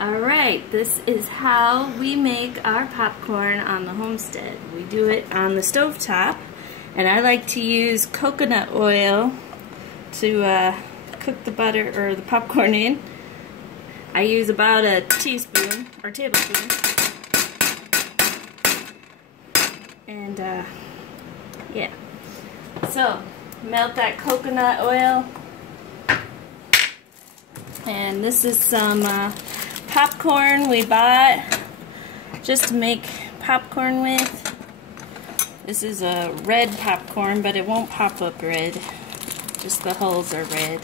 Alright, this is how we make our popcorn on the homestead. We do it on the stove top, and I like to use coconut oil to cook the butter or the popcorn in. I use about a teaspoon or tablespoon. And yeah. So, melt that coconut oil. And this is some popcorn we bought just to make popcorn with. This is a red popcorn, but it won't pop up red. Just the hulls are red.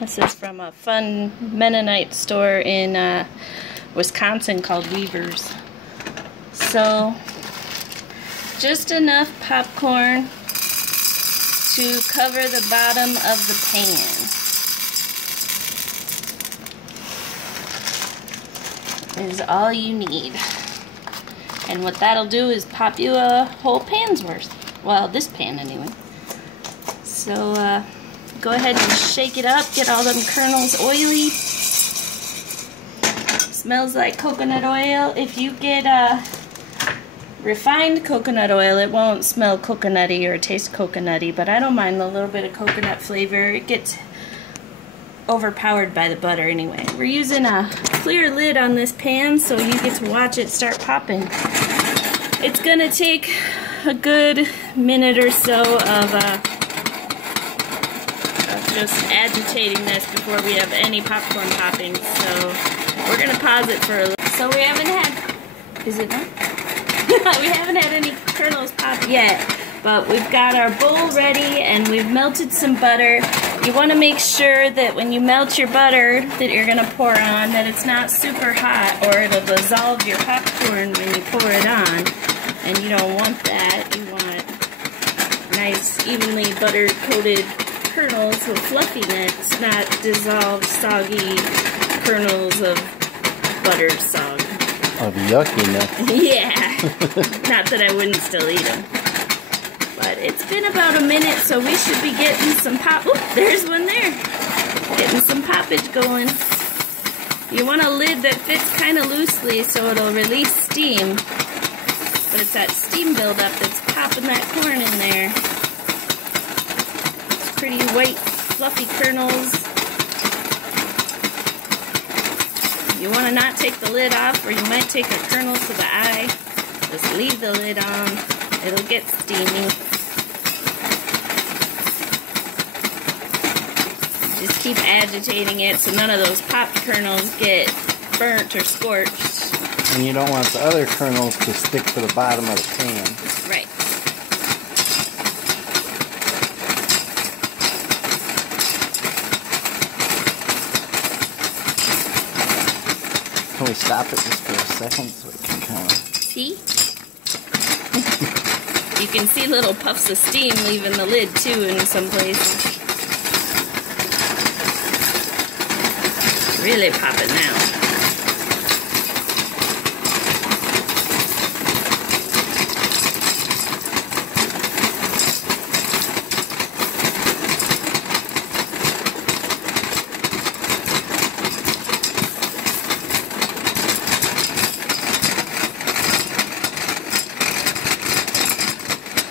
This is from a fun Mennonite store in Wisconsin called Weaver's. So, just enough popcorn to cover the bottom of the pan. Is all you need. And what that'll do is pop you a whole pan's worth. Well, this pan anyway. So go ahead and shake it up, get all them kernels oily. Smells like coconut oil. If you get refined coconut oil, it won't smell coconutty or taste coconutty, but I don't mind the little bit of coconut flavor. It gets overpowered by the butter anyway. We're using a clear lid on this pan so you get to watch it start popping. It's gonna take a good minute or so of just agitating this before we have any popcorn popping. So we're gonna pause it for a little. So we haven't had, is it not? We haven't had any kernels pop yet, but we've got our bowl ready and we've melted some butter. You want to make sure that when you melt your butter that you're going to pour on, that it's not super hot or it'll dissolve your popcorn when you pour it on. And you don't want that. You want nice, evenly butter-coated kernels with fluffiness, not dissolved, soggy kernels of butter sog. Of yuckiness. Yeah. Not that I wouldn't still eat them. But it's been about a minute, so we should be getting some pop. Oop, there's one there. Getting some poppage going. You want a lid that fits kind of loosely so it'll release steam. But it's that steam buildup that's popping that corn in there. It's pretty white, fluffy kernels. You want to not take the lid off, or you might take a kernel to the eye. Just leave the lid on. It'll get steamy. Just keep agitating it so none of those popped kernels get burnt or scorched. And you don't want the other kernels to stick to the bottom of the pan. Right. Can we stop it just for a second so we can kind of... See? You can see little puffs of steam leaving the lid too in some places. Really popping now.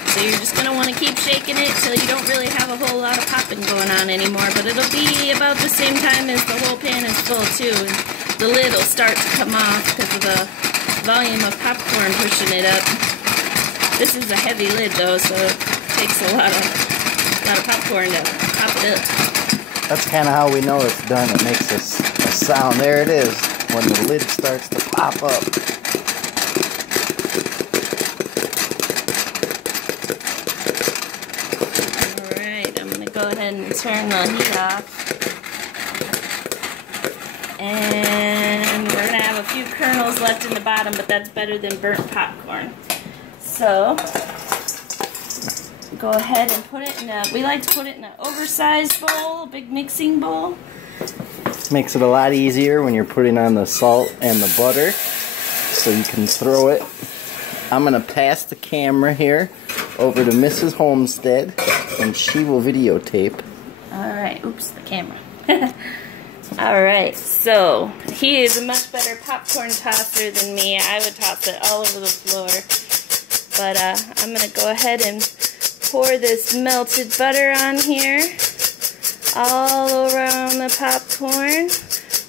So you're just going to want to keep shaking it till you don't really have a whole lot of popping going on anymore. But it'll be about the same time as the whole pan is full too. And the lid will start to come off because of the volume of popcorn pushing it up. This is a heavy lid though, so it takes a lot of popcorn to pop it up. That's kind of how we know it's done. It makes a sound. There it is. When the lid starts to pop up. Go ahead and turn the heat off. And we're going to have a few kernels left in the bottom, but that's better than burnt popcorn. So, go ahead and put it in a, we like to put it in an oversized bowl, a big mixing bowl. Makes it a lot easier when you're putting on the salt and the butter, so you can throw it. I'm going to pass the camera here over to Mrs. Homestead, and she will videotape. Alright, oops, the camera. Alright, so he is a much better popcorn tosser than me. I would toss it all over the floor. But I'm going to go ahead and pour this melted butter on here all around the popcorn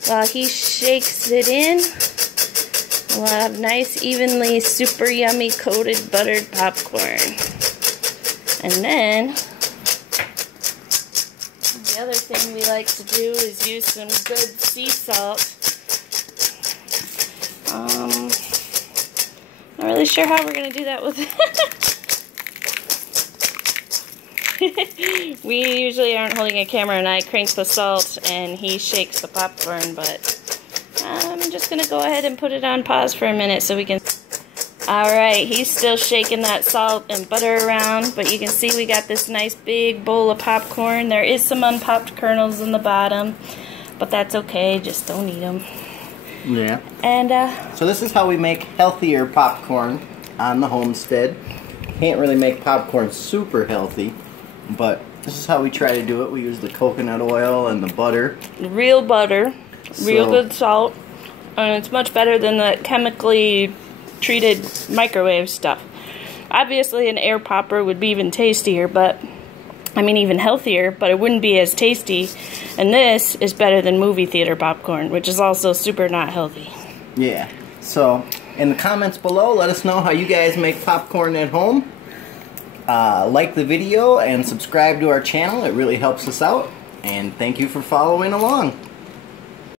while he shakes it in. We'll have nice, evenly, super yummy coated buttered popcorn. And then, the other thing we like to do is use some good sea salt. Not really sure how we're going to do that with it. We usually aren't holding a camera and I crank the salt and he shakes the popcorn, but I'm just going to go ahead and put it on pause for a minute so we can... Alright, he's still shaking that salt and butter around, but you can see we got this nice big bowl of popcorn. There is some unpopped kernels in the bottom, but that's okay, just don't eat them. Yeah. And so this is how we make healthier popcorn on the homestead. Can't really make popcorn super healthy, but this is how we try to do it. We use the coconut oil and the butter. Real butter, real good salt, and it's much better than the chemically treated microwave stuff. Obviously an air popper would be even tastier, but I mean even healthier, but it wouldn't be as tasty. And this is better than movie theater popcorn, which is also super not healthy. Yeah. So in the comments below, let us know how you guys make popcorn at home. Like the video and subscribe to our channel. It really helps us out. And thank you for following along.